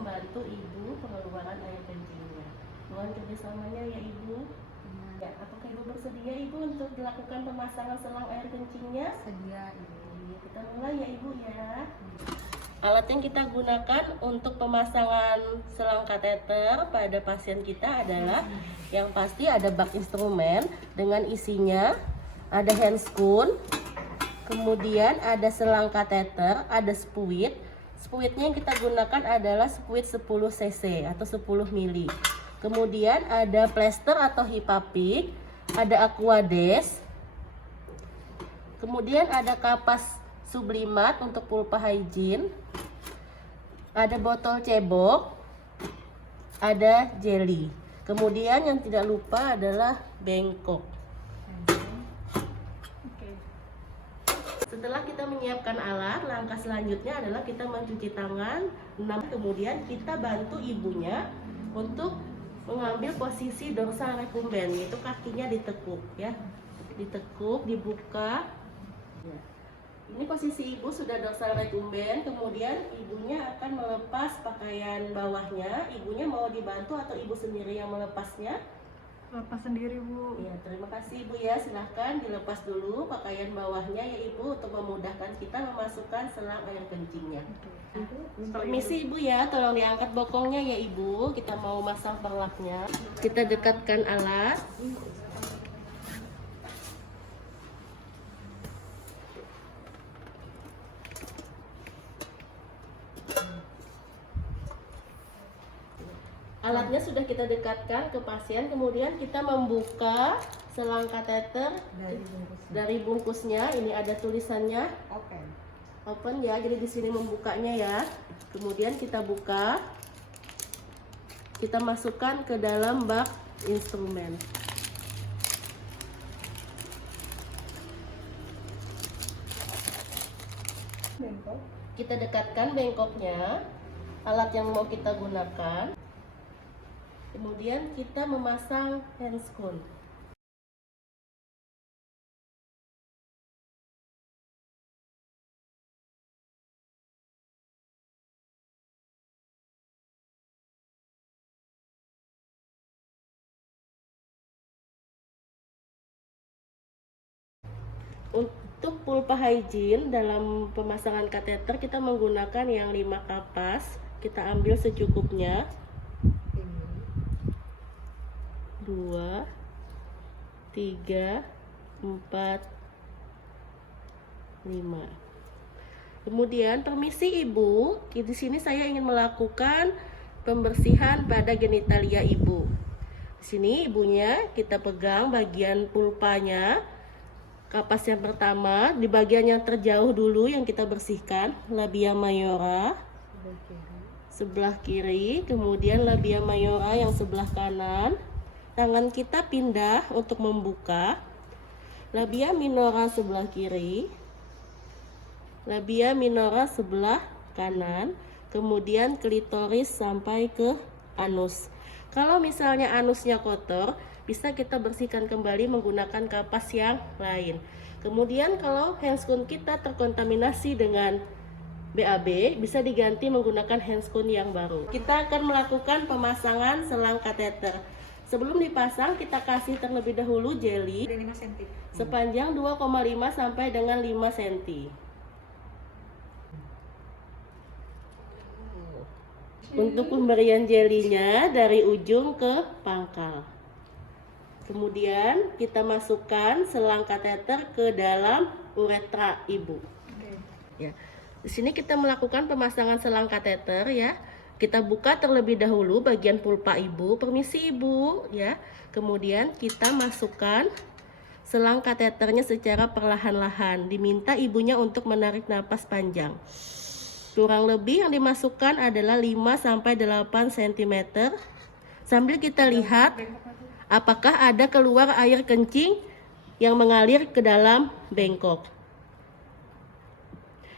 membantu ibu pengeluaran air kencingnya. Mohon kerjasamanya ya ibu. Ya, apakah ibu bersedia ibu untuk dilakukan pemasangan selang air kencingnya? Sedia ibu. Kita mulai ya ibu ya. Alat yang kita gunakan untuk pemasangan selang kateter pada pasien kita adalah yang pasti ada bak instrumen dengan isinya, ada handscoon, kemudian ada selang kateter, ada spuit. Spuitnya yang kita gunakan adalah spuit 10 cc atau 10 mili. Kemudian ada plester atau hipapik, ada aquades, kemudian ada kapas sublimat untuk pulpa hygiene, ada botol cebok, ada jelly. Kemudian yang tidak lupa adalah bengkok. Setelah kita menyiapkan alat, langkah selanjutnya adalah kita mencuci tangan. Kemudian kita bantu ibunya untuk mengambil posisi dorsal recumbens, yaitu kakinya ditekuk ya. Ditekuk, dibuka. Ya. Ini posisi ibu sudah dorsal recumbens, kemudian ibunya akan melepas pakaian bawahnya. Ibunya mau dibantu atau ibu sendiri yang melepasnya? Lepas sendiri bu. Ya, terima kasih ibu ya. Silahkan dilepas dulu pakaian bawahnya ya ibu untuk memudahkan kita memasukkan selang air kencingnya. Permisi ibu ya, tolong diangkat bokongnya ya ibu. Kita mau masang perlaknya. Kita dekatkan alat. Alatnya sudah kita dekatkan ke pasien, kemudian kita membuka selang kateter dari bungkusnya. Ini ada tulisannya open ya, jadi di sini membukanya ya. Kemudian kita buka, kita masukkan ke dalam bak instrumen. Kita dekatkan bengkoknya, alat yang mau kita gunakan. Kemudian kita memasang handscoon. Untuk pulpa hygiene dalam pemasangan kateter kita menggunakan yang 5 kapas. Kita ambil secukupnya. 2, 3, 4, 5. Kemudian permisi ibu, di sini saya ingin melakukan pembersihan pada genitalia ibu. Di sini ibunya kita pegang bagian pulpanya. Kapas yang pertama di bagian yang terjauh dulu yang kita bersihkan, labia mayora sebelah kiri, kemudian labia mayora yang sebelah kanan. Tangan kita pindah untuk membuka labia minora sebelah kiri, labia minora sebelah kanan, kemudian klitoris sampai ke anus. Kalau misalnya anusnya kotor, bisa kita bersihkan kembali menggunakan kapas yang lain. Kemudian kalau handscoon kita terkontaminasi dengan BAB, bisa diganti menggunakan handscoon yang baru. Kita akan melakukan pemasangan selang kateter. Sebelum dipasang, kita kasih terlebih dahulu jelly sepanjang 2,5 sampai dengan 5 cm. Untuk pemberian jelinya dari ujung ke pangkal. Kemudian kita masukkan selang kateter ke dalam uretra ibu. Ya. Di sini kita melakukan pemasangan selang kateter ya. Kita buka terlebih dahulu bagian pulpa ibu. Permisi ibu ya. Kemudian kita masukkan selang kateternya secara perlahan-lahan. Diminta ibunya untuk menarik napas panjang. Kurang lebih yang dimasukkan adalah 5 sampai 8 cm. Sambil kita lihat apakah ada keluar air kencing yang mengalir ke dalam bengkok.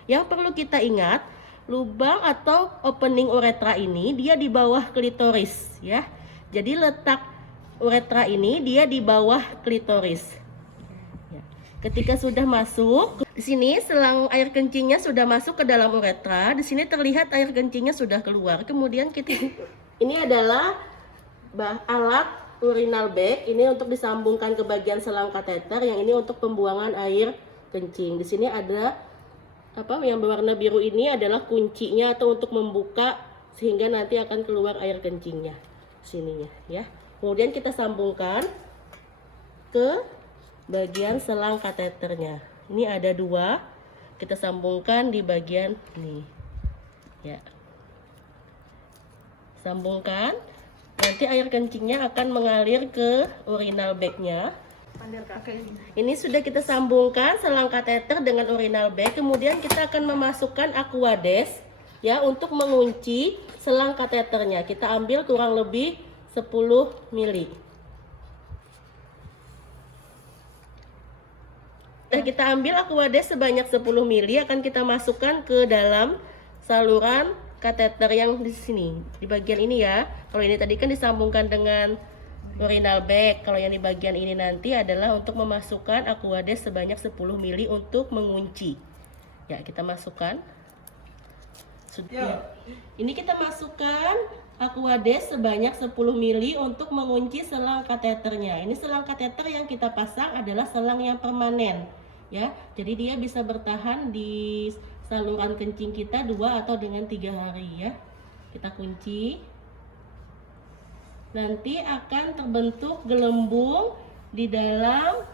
Yang perlu kita ingat, lubang atau opening uretra ini dia di bawah klitoris ya. Jadi letak uretra ini dia di bawah klitoris. Ya. Ketika sudah masuk, di sini selang air kencingnya sudah masuk ke dalam uretra. Di sini terlihat air kencingnya sudah keluar. Kemudian kita ini adalah alat urinal bag. Ini untuk disambungkan ke bagian selang kateter. Yang ini untuk pembuangan air kencing. Di sini ada yang berwarna biru ini adalah kuncinya atau untuk membuka sehingga nanti akan keluar air kencingnya sininya ya. Kemudian kita sambungkan ke bagian selang kateternya. Ini ada 2, kita sambungkan di bagian ini ya, sambungkan. Nanti air kencingnya akan mengalir ke urinal bagnya. Ini sudah kita sambungkan selang kateter dengan urinal bag. Kemudian kita akan memasukkan aquades ya untuk mengunci selang kateternya. Kita ambil kurang lebih 10 mili. Kita ambil aquades sebanyak 10 mili akan kita masukkan ke dalam saluran kateter yang di sini, di bagian ini ya. Kalau ini tadi kan disambungkan dengan urinal bag. Kalau yang di bagian ini nanti adalah untuk memasukkan aquades sebanyak 10 mili untuk mengunci. Ya, kita masukkan. Sudah. Ini kita masukkan aquades sebanyak 10 mili untuk mengunci selang kateternya. Ini selang kateter yang kita pasang adalah selang yang permanen. Ya, jadi dia bisa bertahan di saluran kencing kita 2 atau dengan 3 hari ya. Kita kunci. Nanti akan terbentuk gelembung di dalam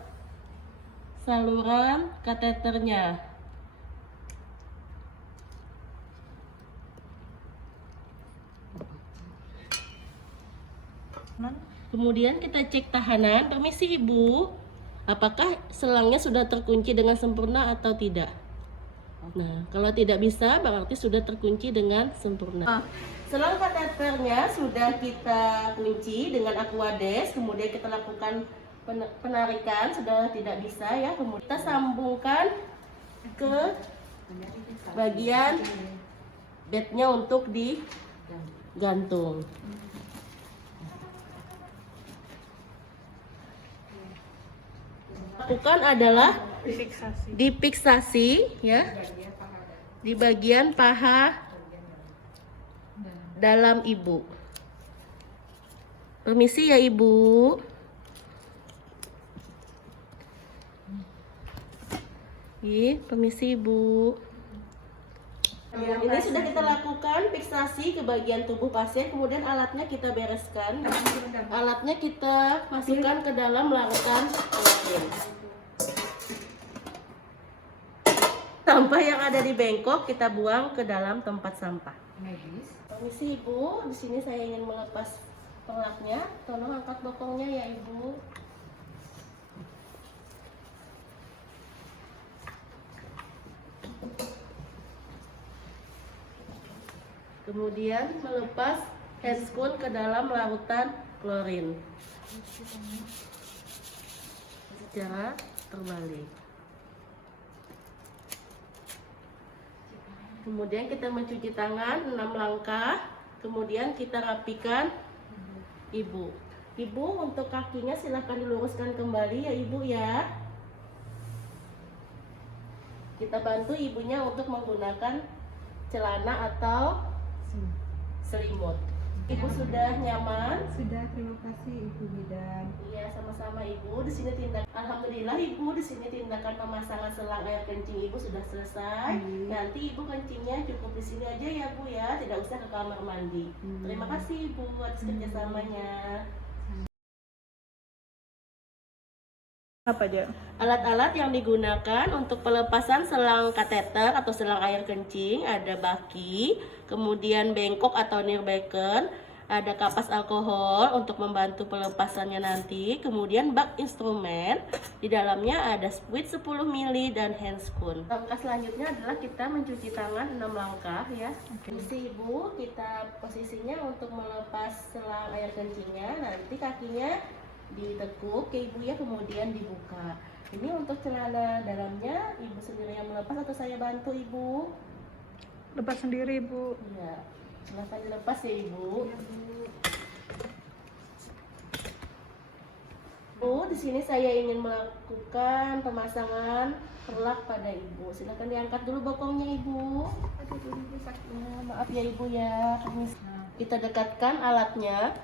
saluran kateternya. Kemudian kita cek tahanan. Permisi Ibu, apakah selangnya sudah terkunci dengan sempurna atau tidak? Nah, kalau tidak bisa berarti sudah terkunci dengan sempurna. Selang kateternya sudah kita kunci dengan aquades, kemudian kita lakukan penarikan, sudah tidak bisa ya. Kemudian kita sambungkan ke bagian bednya untuk digantung. Lakukan adalah difiksasi ya di bagian paha dalam Ibu. Permisi ya Ibu. Permisi Ibu. Ini sudah kita lakukan fiksasi ke bagian tubuh pasien, kemudian alatnya kita bereskan. Alatnya kita masukkan ke dalam larutan klorin. Sampah yang ada di bengkok kita buang ke dalam tempat sampah. Permisi Ibu, di sini saya ingin melepas pelaknya. Tolong angkat bokongnya ya Ibu. Kemudian melepas handscoon ke dalam larutan klorin secara terbalik. Kemudian kita mencuci tangan 6 langkah. Kemudian kita rapikan Ibu. Ibu, untuk kakinya silahkan diluruskan kembali ya Ibu ya. Kita bantu ibunya untuk menggunakan celana atau selimut. Ibu sudah nyaman? Sudah, terima kasih Ibu Bidan. Iya, sama-sama Ibu. Di sini alhamdulillah Ibu, di sini tindakan pemasangan selang air kencing Ibu sudah selesai. Nanti Ibu kencingnya cukup di sini aja ya Bu ya, tidak usah ke kamar mandi. Terima kasih Ibu atas kerjasamanya. Apa aja? Alat-alat yang digunakan untuk pelepasan selang kateter atau selang air kencing ada baki, kemudian bengkok atau nirbeker, ada kapas alkohol untuk membantu pelepasannya nanti, kemudian bak instrumen, di dalamnya ada spuit 10 mili dan handscoon. Langkah selanjutnya adalah kita mencuci tangan 6 langkah ya. Posisi Ibu, kita posisinya untuk melepas selang air kencingnya, nanti kakinya ditekuk ke Ibu ya, kemudian dibuka. Ini untuk celana dalamnya Ibu sendiri yang melepas atau saya bantu Ibu? Lepas sendiri Bu. Iya, silahkan dilepas ya Ibu. Ya, Bu. Bu, di sini saya ingin melakukan pemasangan perlak pada Ibu. Silakan diangkat dulu bokongnya Ibu. Ya, maaf ya Ibu ya. Kita dekatkan alatnya.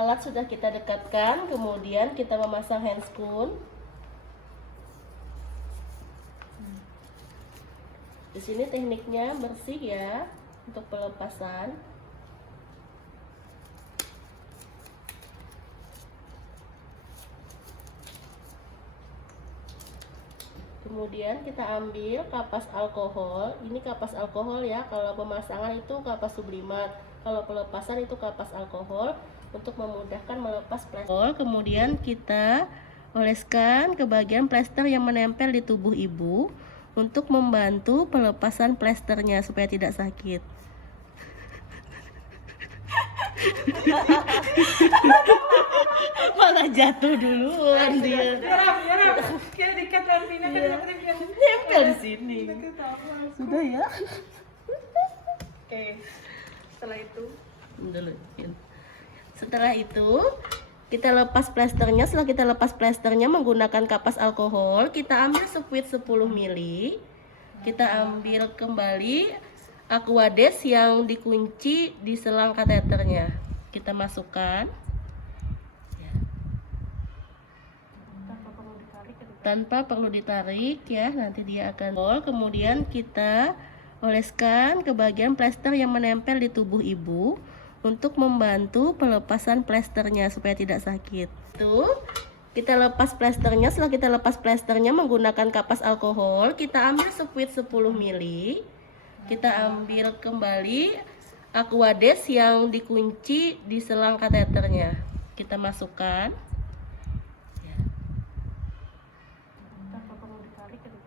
Alat sudah kita dekatkan, kemudian kita memasang handscoon. Di sini tekniknya bersih ya untuk pelepasan. Kemudian kita ambil kapas alkohol. Ini kapas alkohol ya. Kalau pemasangan itu kapas sublimat. Kalau pelepasan itu kapas alkohol untuk memudahkan melepas plester. Kemudian kita oleskan ke bagian plester yang menempel di tubuh Ibu untuk membantu pelepasan plesternya supaya tidak sakit. Malah jatuh duluan dia. Kira dikat Rampina kan Nempel di sini. Sudah ya. Oke. Setelah itu Dulu. Setelah itu kita lepas plesternya. Setelah kita lepas plesternya menggunakan kapas alkohol, kita ambil squid 10 ml. Kita ambil kembali Aquades yang dikunci di selang kateternya. Kita masukkan. Tanpa perlu ditarik ya, nanti dia akan. Kemudian kita oleskan ke bagian plester yang menempel di tubuh Ibu untuk membantu pelepasan plesternya supaya tidak sakit. Itu kita lepas plesternya. Setelah kita lepas plesternya menggunakan kapas alkohol, kita ambil squid 10 ml. Kita ambil kembali Aquades yang dikunci di selang kateternya. Kita masukkan.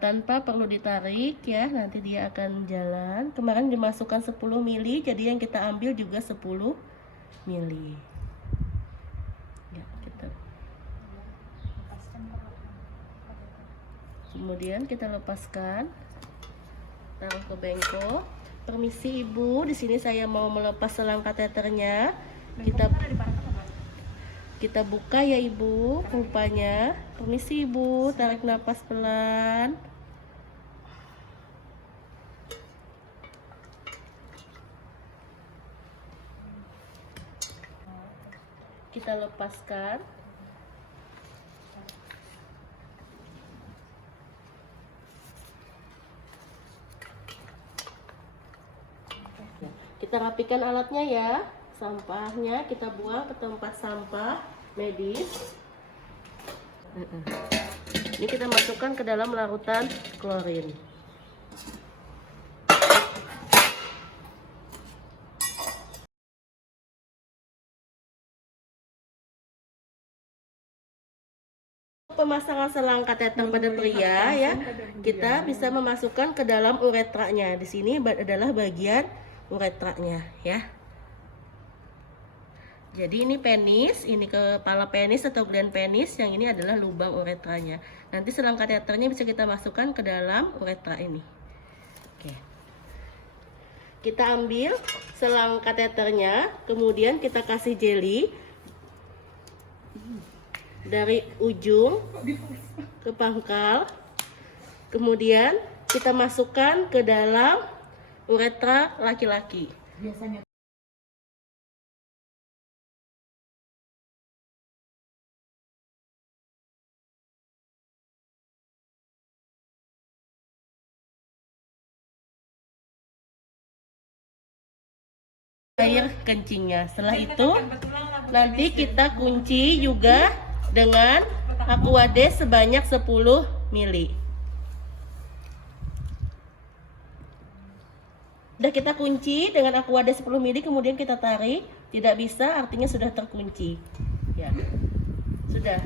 Tanpa perlu ditarik ya, nanti dia akan jalan. Kemarin dimasukkan 10 ml, jadi yang kita ambil juga 10 ml. Ya, kita. Kemudian kita lepaskan. Taruh ke bengkok. Permisi Ibu, di sini saya mau melepas selang kateternya. Kita buka ya Ibu, rupanya. Permisi Ibu, tarik nafas pelan. Kita lepaskan. Kita rapikan alatnya ya. Sampahnya kita buang ke tempat sampah medis. Ini kita masukkan ke dalam larutan klorin. Pemasangan selang kateter pada pria ya, kita bisa memasukkan ke dalam uretranya. Di sini adalah bagian uretranya ya. Jadi ini penis, ini kepala penis atau gland penis, yang ini adalah lubang uretranya. Nanti selang kateternya bisa kita masukkan ke dalam uretra ini. Oke. Kita ambil selang kateternya, kemudian kita kasih jeli dari ujung ke pangkal, kemudian kita masukkan ke dalam uretra laki-laki. Biasanya air kencingnya. Setelah itu nanti kita kunci juga dengan Aquades sebanyak 10 ml. Sudah kita kunci dengan Aquades 10 ml, kemudian kita tarik. Tidak bisa, artinya sudah terkunci. Ya. Sudah.